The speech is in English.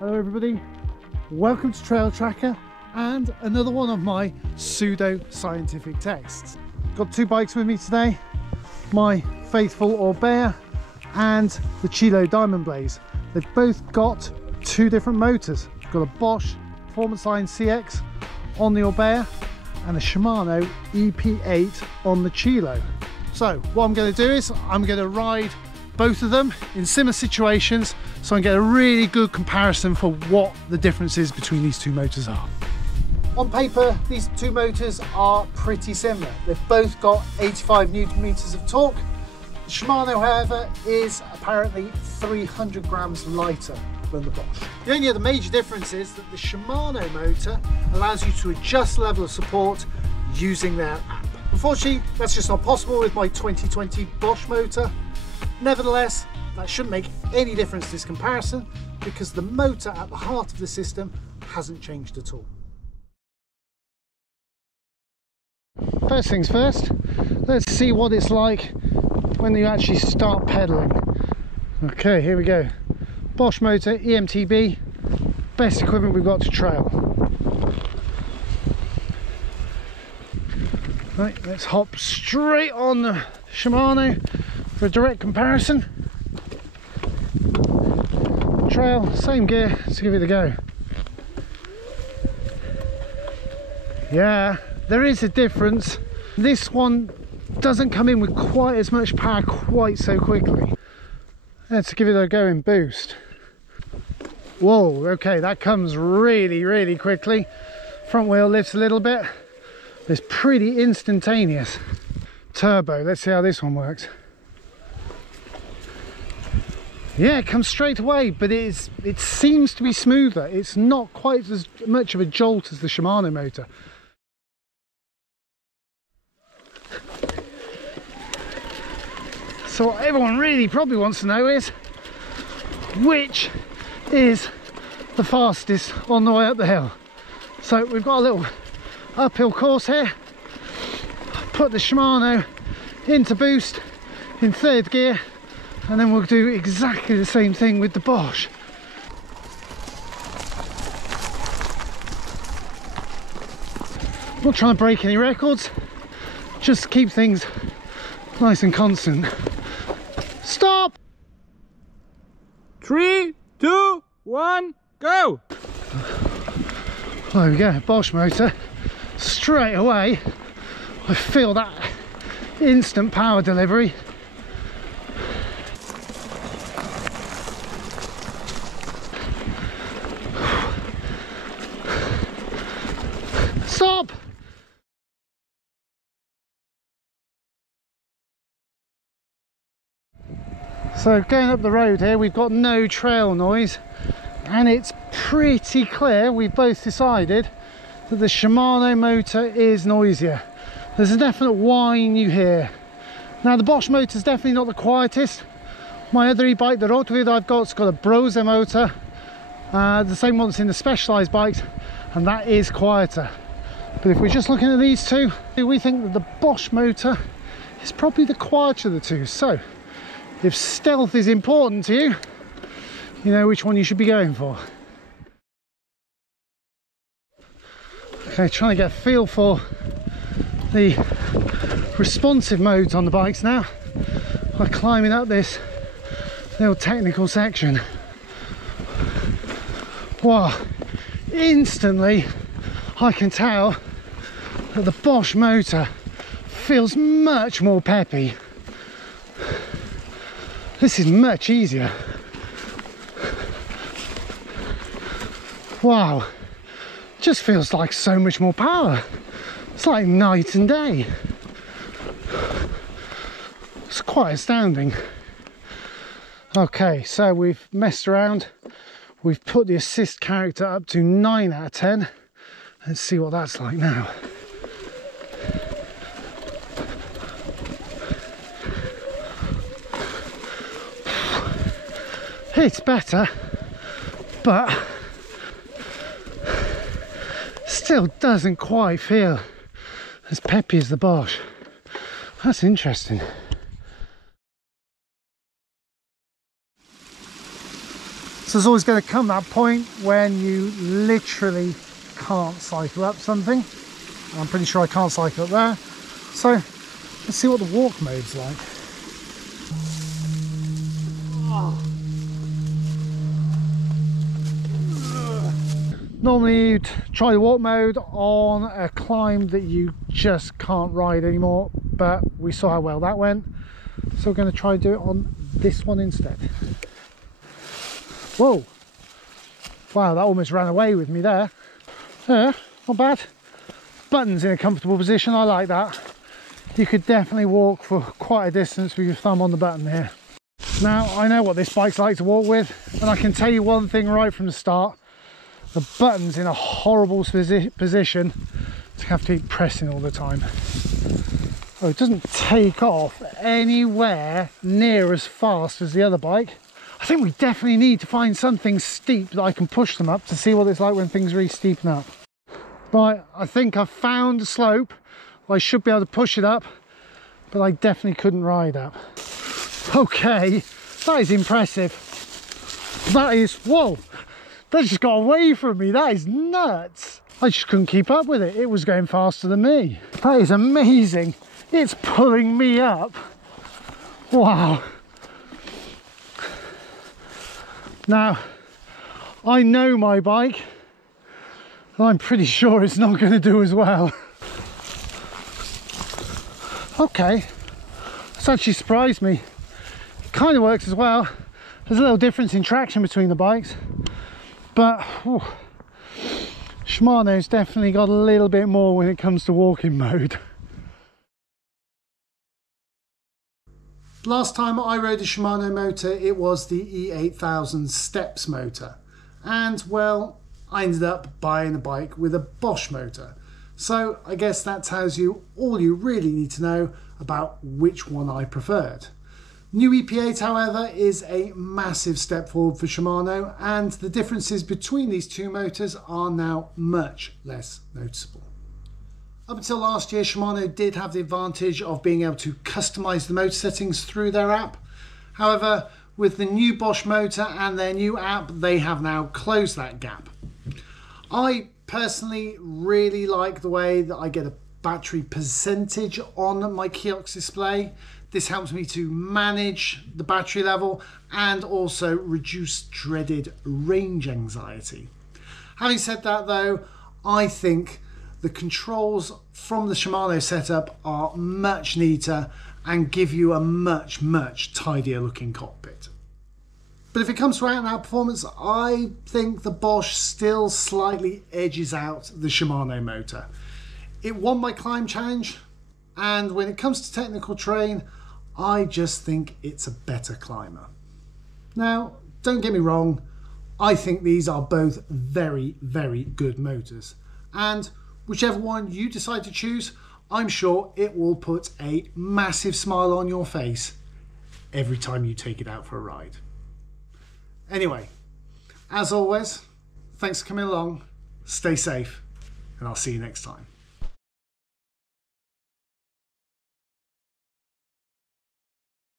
Hello everybody, welcome to Trail Tracker and another one of my pseudo-scientific tests. Got two bikes with me today, my faithful Orbea and the Chilo Diamond Blaze. They've both got two different motors. I've got a Bosch Performance Line CX on the Orbea and a Shimano EP8 on the Chilo. So what I'm going to do is I'm going to ride both of them in similar situations so I can get a really good comparison for what the difference is between these two motors are. On paper, these two motors are pretty similar. They've both got 85 Newton meters of torque. The Shimano, however, is apparently 300 grams lighter than the Bosch. The only other major difference is that the Shimano motor allows you to adjust level of support using their app. Unfortunately, that's just not possible with my 2020 Bosch motor. Nevertheless, that shouldn't make any difference to this comparison because the motor at the heart of the system hasn't changed at all. First things first, let's see what it's like when you actually start pedaling. Okay, here we go. Bosch motor, EMTB, best equipment we've got to trail. Right, let's hop straight on the Shimano for a direct comparison. Trail, same gear, let's give it a go. Yeah, there is a difference. This one doesn't come in with quite as much power quite so quickly. Let's give it a go in boost. Whoa, okay, that comes really quickly. Front wheel lifts a little bit. It's pretty instantaneous. Turbo, let's see how this one works. Yeah, it comes straight away, but it seems to be smoother. It's not quite as much of a jolt as the Shimano motor. So what everyone really probably wants to know is which is the fastest on the way up the hill. So we've got a little uphill course here. Put the Shimano into boost in third gear, and then we'll do exactly the same thing with the Bosch. Not trying to break any records, just to keep things nice and constant. Stop! 3, 2, 1, go! There we go, Bosch motor. Straight away, I feel that instant power delivery. Stop! So going up the road here, we've got no trail noise, and it's pretty clear we've both decided that the Shimano motor is noisier. There's a definite whine you hear. Now the Bosch motor is definitely not the quietest. My other e-bike, the Rotwid I've got a Brose motor, the same one that's in the Specialized bikes, and that is quieter. But if we're just looking at these two, we think that the Bosch motor is probably the quieter of the two. So if stealth is important to you, you know which one you should be going for. Okay, trying to get a feel for the responsive modes on the bikes now by climbing up this little technical section. Wow, instantly I can tell that the Bosch motor feels much more peppy. This is much easier. Wow, just feels like so much more power. It's like night and day. It's quite astounding. Okay, so we've messed around. We've put the assist character up to 9 out of 10. Let's see what that's like now. It's better, but still doesn't quite feel as peppy as the Bosch. That's interesting. So there's always going to come that point when you literally can't cycle up something. I'm pretty sure I can't cycle up there. So let's see what the walk mode's like. Normally you'd try the walk mode on a climb that you just can't ride anymore, but we saw how well that went, so we're going to try to do it on this one instead. Whoa, wow, that almost ran away with me there. Yeah, not bad. Buttons in a comfortable position, I like that. You could definitely walk for quite a distance with your thumb on the button here. Now I know what this bike's like to walk with, and I can tell you one thing right from the start: the button's in a horrible position to have to keep pressing all the time. Oh, it doesn't take off anywhere near as fast as the other bike. I think we definitely need to find something steep that I can push them up to see what it's like when things really steepen up. Right, I think I've found a slope. I should be able to push it up, but I definitely couldn't ride up. Okay, that is impressive. That is, whoa, that just got away from me. That is nuts. I just couldn't keep up with it. It was going faster than me. That is amazing. It's pulling me up. Wow. Now, I know my bike, and I'm pretty sure it's not going to do as well. Okay, that's actually surprised me. It kind of works as well. There's a little difference in traction between the bikes, but whew, Shimano's definitely got a little bit more when it comes to walking mode. Last time I rode a Shimano motor, it was the E8000 Steps motor, and well, I ended up buying a bike with a Bosch motor. So I guess that tells you all you really need to know about which one I preferred. New EP8, however, is a massive step forward for Shimano, and the differences between these two motors are now much less noticeable. Up until last year, Shimano did have the advantage of being able to customize the motor settings through their app. However, with the new Bosch motor and their new app, they have now closed that gap. I personally really like the way that I get a battery percentage on my kiosk display. This helps me to manage the battery level and also reduce dreaded range anxiety. Having said that though, I think the controls from the Shimano setup are much neater and give you a much tidier looking cockpit. But if it comes to out-and-out performance, I think the Bosch still slightly edges out the Shimano motor. It won my climb challenge, and when it comes to technical terrain, I just think it's a better climber. Now, don't get me wrong, I think these are both very good motors, and whichever one you decide to choose, I'm sure it will put a massive smile on your face every time you take it out for a ride. Anyway, as always, thanks for coming along, stay safe, and I'll see you next time.